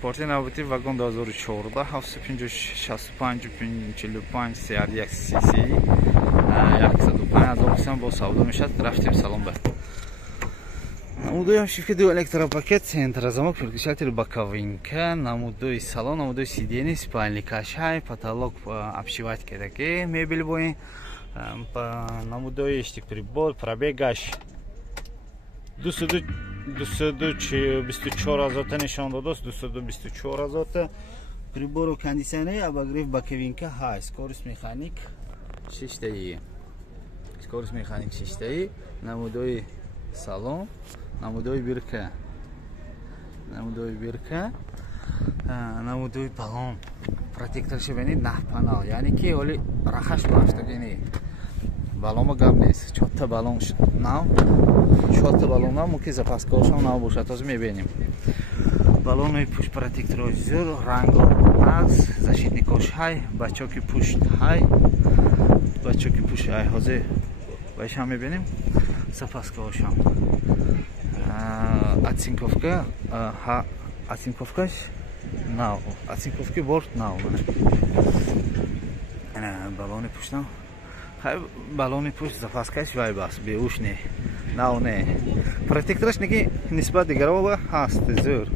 Порти навбати вагон 2014 765 345 cc 105 бо савдо мешад. Рафтем салон ба. Намудоям шифти электропакет центра замок переключатель боковинка, намудой салон, намудой сиденье, спальный кашай, потолок обшивать кераке, мебель бой, намудой штик прибор, пробегаш 224 азота нишон додост, 224 азота, прибор кондиционер, обогрев боковинка, хай, скорость механик 6 таи, скорость механик 6 таи, намудой салон, намудой бирка, намудой баллон, протектор шевенит на панел, яни ки оли рахаш баштагини, баллон гам нест, чотта баллон нав, чотта баллон нав, муки запас колшам нав бошад, аз мебиним. Баллоны пуш протектор зур, ранго наз, защитник ошхай, бачоки пуш хай, бачоки пуш хай, хозе башам мебиним, запас колшам. Оцинковка, оцинковка, нау, оцинковки борт нау. Баллоны пуш нау. Хай баллоны пуш запаскаш вай бас, беуш не, нау не. Протектораш неки нисбат дигарова хаст зур.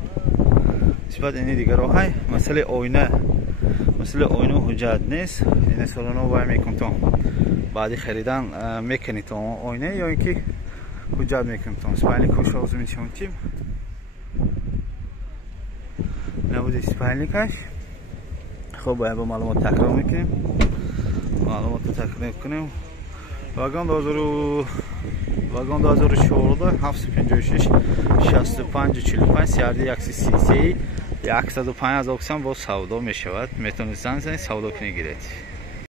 Нисбат ини дигарова хай, масъалаи ойна ҳуҷҷат нест. Ин солоно вай мекунтон. Баъди харидан мекунед ойна ё ин ки ҳуҷҷат мекунтон. Спайлник кушоз мешонтим. Набуди спайлникаш. Хуб, бояд бо маълумот такрар мекунем. Маълумотро такрар мекунем. Вагон 2014 756 65 45 31 cc 105 000 бо савдо мешавад. Метавонед занг занед, савдо кунед гиред.